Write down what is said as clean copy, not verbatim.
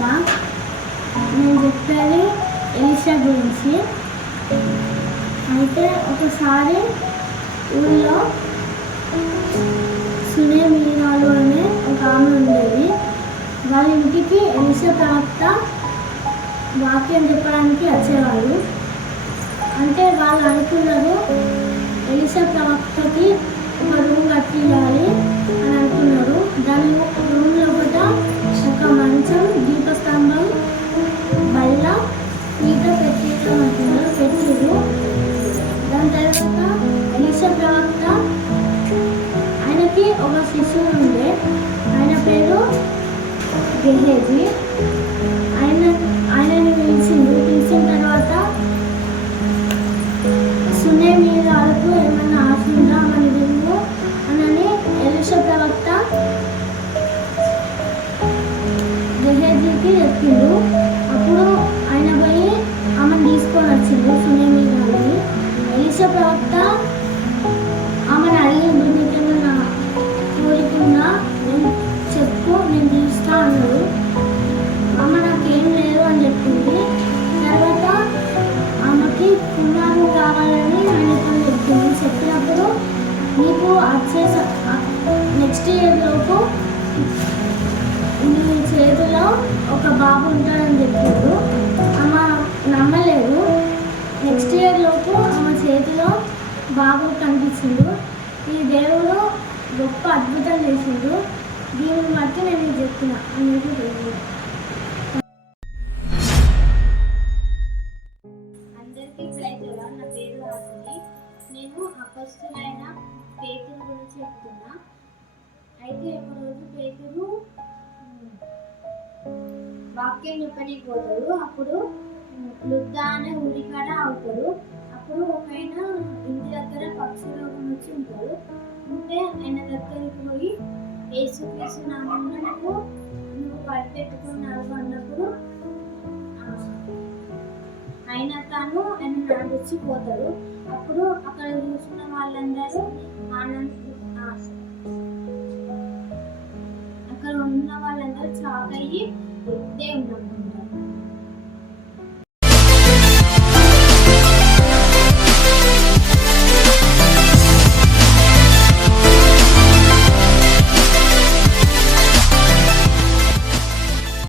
తర్వాత నేను చెప్పేది ఎలిషా గురించి. అయితే ఒకసారి ఊళ్ళో సునేమిరాలు అనే ఒక ఆమె ఉండేది. వాళ్ళ ఇంటికి ఎలిషా ప్రవక్త వాక్యం చెప్పడానికి వచ్చేవాళ్ళు. అంటే వాళ్ళు అనుకున్నారు ఎలిషా ప్రవక్తకి ఒక రూమ్ కట్టియాలి అని అనుకున్నారు. దాని రూమ్ లోపల ఒక మంచం, దీపస్తంభం, బల్ల, ఈత పెట్టించమంటున్నారు, పెట్టిరు. దాని తర్వాత ఎలిషా ప్రవక్త ఆయనకి ఒక శిశువు ఉండే, ఆయన పేరు గెహజీ. ఆయనని పిలిచిన తర్వాత సునేమిరాలకు ఏమన్నా ఆశ ఉందా మన ఇల్లు అని ఎలిషా ప్రవక్త గెహజీకి చెప్పిండు. అప్పుడు ఆయన పోయి ఆమెను తీసుకొని వచ్చిండు సునేమిరాలని. ఎలిషా ప్రవక్త ఆమెను అడిగిండు, నీకేమన్నా కోరికుందా, నేను చెప్పు, నేను తీస్తా అన్నాడు. ఆమె నాకేం లేదు అని చెప్పింది. తర్వాత ఆమెకి కుమారుడు కావాలని ఆయనతో చెప్పింది. చెప్పినప్పుడు నీకు వచ్చే నెక్స్ట్ ఇయర్ లోపు నీ చేతిలో ఒక బాబు ఉంటాడని చెప్పిండు. ఆమె నమ్మలేదు. నెక్స్ట్ ఇయర్ లోపు ఆమె చేతిలో బాబు కనిపించిండు. ఈ దేవుడు గొప్ప అద్భుతం చేసిండు. దీన్ని బట్టి నేను చెప్పిన అనేది దేవుడు. అందరికీ ప్రైజ్లా. నా పేరు రాసుని. నేను అపొస్తలుడైన పేతురు గురించి చెప్తున్నా. అయితే ఒకరోజు పేతురు వాక్యం చెప్పడానికి పోతాడు. అప్పుడు లుద్దా అనే ఊరికాడ అవుతాడు. అప్పుడు ఒకైన ఇంటి దగ్గర పక్షిరోగం వచ్చి ఉంటాడు. ఉంటే ఆయన దగ్గరికి పోయి యేసుక్రీస్తు నామమున నాకు నువ్వు పరిపెట్టుకున్నావు అన్నప్పుడు ఆయన తాను ఆయన నడిచిపోతాడు. అప్పుడు అక్కడ చూసిన వాళ్ళందరూ అక్కడ ఉన్న వాళ్ళందరూ షాక్ అయ్యి ఇదే ఉన్నాము.